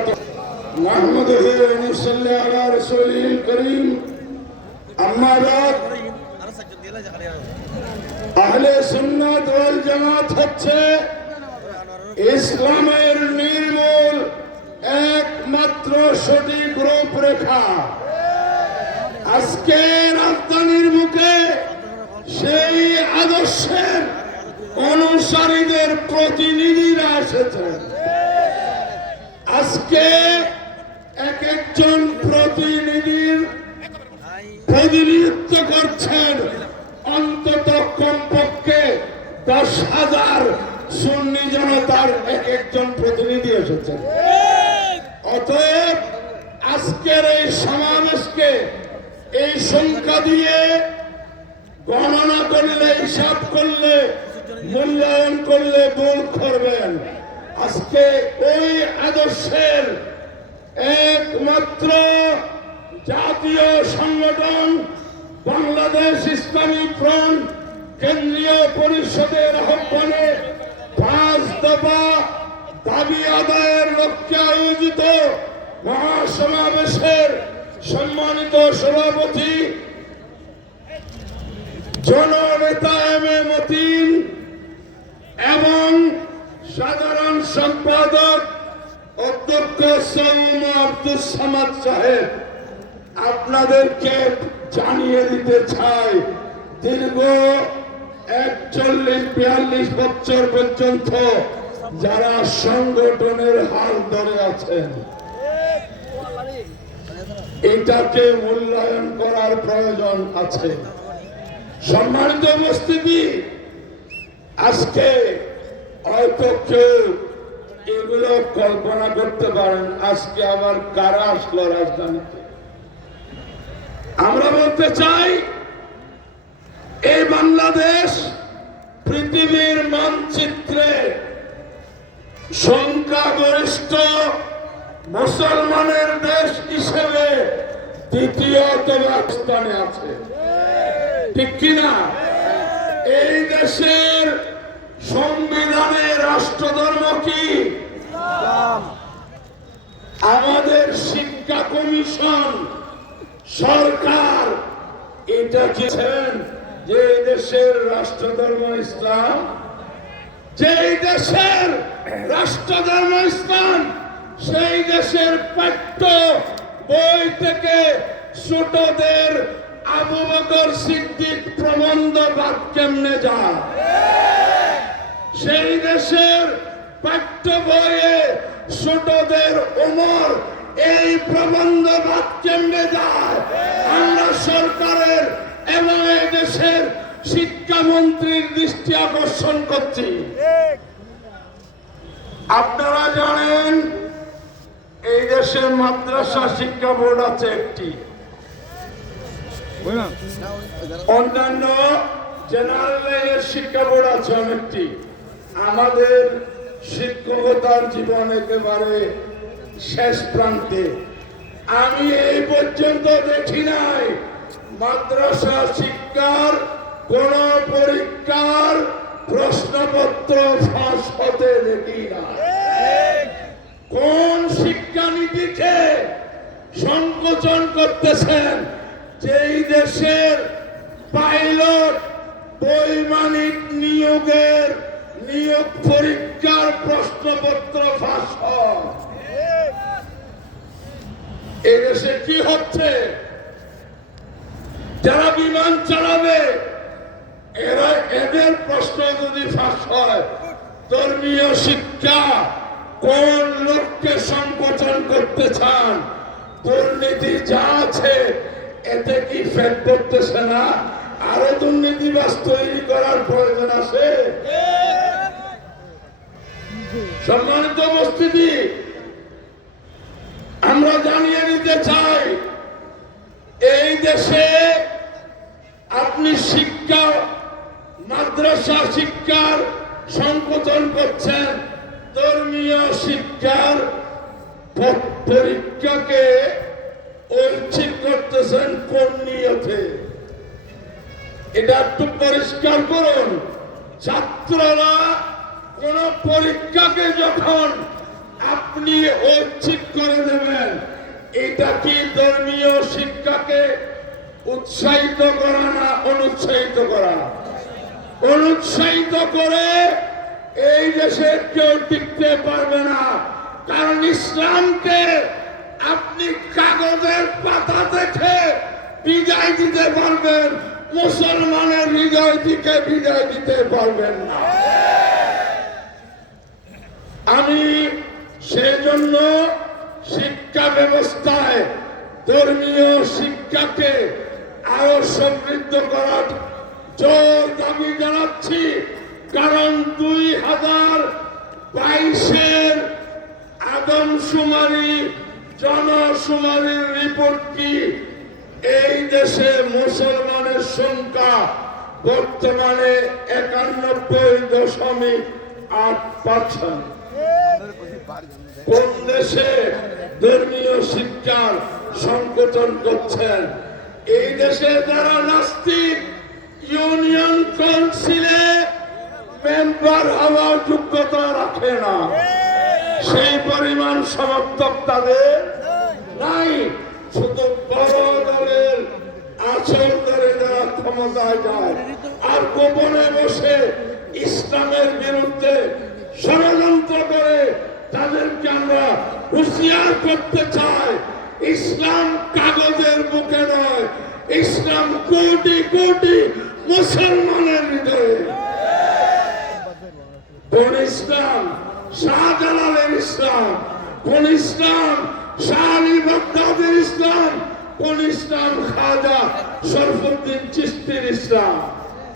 وبركاته نحمده ونصلي على رسوله الكريم أما بعد আহলে সুন্নাত ওয়াল জামাত হচ্ছে ইসলামের নির্মূল একমাত্র সঠিক রূপরেখা। আজকে রাজধানীর বুকে সেই আদর্শের অনুসারীদের প্রতিনিধিরা এসেছেন। আজকে এক একজন প্রতিনিধির প্রতিনিধিত্ব করছেন অন্তত কমপক্ষে 10,000 সুন্নি জনতার এক একজন প্রতিনিধি এসেছেন। অতএব আজকের এই সমাবেশকে এই সংখ্যা দিয়ে গণনা করলে, হিসাব করলে, মূল্যায়ন করলে ভুল করবেন। আজকে ওই আদর্শের একমাত্র জাতীয় সংগঠন বাংলাদেশ ইসলামী ফ্রন্ট কেন্দ্রীয় পরিষদের আহ্বানে 5 দফা দাবি আদায়ের লক্ষ্যে আয়োজিত মহাসমাবেশের সম্মানিত সভাপতি জননেতা এম এ মতিন এবং সাধারণ সম্পাদক অধ্যক্ষ সৌম আব্দুল সামাদ সাহেব, আপনাদেরকে জানিয়ে দিতে চাই, দীর্ঘ 41-42 বছর পর্যন্ত যারা সংগঠনের হাল ধরে আছেন, এটাকে মূল্যায়ন করার প্রয়োজন আছে। সম্মানিত উপস্থিতি, আজকে হয়তো কেউ এগুলো কল্পনা করতে পারেন আজকে আবার কারা আসলো রাজধানীতে। আমরা বলতে চাই, এই বাংলাদেশ পৃথিবীর মানচিত্রে সংখ্যাগরিষ্ঠ মুসলমানের দেশ হিসেবে দ্বিতীয়তম স্থানে আছে, ঠিক কিনা? এই দেশের সংবিধানে রাষ্ট্রধর্ম কি? আমাদের শিক্ষা কমিশন সরকার এটা কিছেন যে দেশের রাষ্ট্রধর্ম ইসলাম, যেই দেশের রাষ্ট্রধর্ম ইসলাম সেই দেশের পাঠ্য বই থেকে ছোটদের আবু বকর সিদ্দিক প্রবন্ধ বাদ কেমনে যায়, সেই দেশের পাঠ্য বইয়ে ছোটদের ওমর এই প্রবন্ধ বাদ কেমনে যায়, আমরা সরকারের এবং এই দেশের শিক্ষামন্ত্রীর দৃষ্টি আকর্ষণ করছি। আপনারা জানেন এই দেশের মাদ্রাসা শিক্ষা বোর্ড আছে একটি, অন্যান্য জেনারেল শিক্ষা বোর্ড আছে অনেকটি। আমাদের শিক্ষকতার জীবন একেবারে শেষ প্রান্তে। আমি এই পর্যন্ত দেখি নাই মাদ্রাসা শিক্ষার কোন পরীক্ষার প্রশ্নপত্র ফাঁস হতে দেখি না। কোন শিক্ষানীতিকে সংকোচন করতেছেন? যেই দেশের পাইলট বৈমানিক নিয়োগের নিয়োগ পরীক্ষার প্রশ্নপত্র ফাঁস হয়, এদেশে কি হচ্ছে? যারা বিমান চালাবে এদের প্রশ্ন যদি ফাঁস হয়, ধর্মীয় শিক্ষা কোন লোককে সংকোচন করতে চান? দুর্নীতি যা আছে এতে কি ফেল করতেছে না? আরো দুর্নীতিবাজ তৈরি করার প্রয়োজন আছে। সম্মানিত উপস্থিতি, আমরা জানিয়ে দিতে চাই, এই দেশে আপনি শিক্ষা মাদ্রাসা শিক্ষার সংকোচন করছেন, ধর্মীয় শিক্ষার পরীক্ষাকে ঐচ্ছিক করতেছেন কোন নিয়তে? এটা একটু পরিষ্কার করুন। ছাত্ররা কোন পরীক্ষাকে যখন আপনি ঐচ্ছিক করে দেবেন। এটা কি ধর্মীয় শিক্ষাকে উৎসাহিত করা না অনুৎসাহিত করা? অনুৎসাহিত করে এই দেশে কেউ টিকতে পারবে না। কারণ ইসলামকে আপনি কাগজের পাতা দেখে বিদায় দিতে পারবেন, মুসলমানের হৃদয় থেকে বিদায় দিতে পারবেন না। আমি সেজন্য শিক্ষা ব্যবস্থায় ধর্মীয় শিক্ষাকে আরো সমৃদ্ধ করার জোর দাবি জানাচ্ছি। কারণ 2022-এর আদমশুমারি জনশুমারির রিপোর্ট কি এই দেশে মুসলমানের সংখ্যা বর্তমানে 91.8%। কোন দেশে ধর্মীয় শিক্ষার সংকোচন করছেন? এই দেশে যারা নাস্তিক ইউনিয়ন কাউন্সিলে মেম্বার হওয়ার যোগ্যতা রাখে না, সেই পরিমাণ সমর্থক তাদের নাই। শুধু বড় দলের আসল দলে যারা ক্ষমতায় যায় আর গোপনে বসে ইসলামের বিরুদ্ধে ষড়যন্ত্র করে, তাদেরকে আমরা হুঁশিয়ার করতে চাই। ইসলাম কাগজের বুকে নয়, ইসলাম কোটি কোটি মুসলমানের হৃদয়ে। কোন ইসলাম? শাহজালালের ইসলাম। কোন ইসলাম? শাহ আলী বাগদাদের ইসলাম। কোন ইসলাম? খাজা শরফুদ্দিন চিশতির ইসলাম।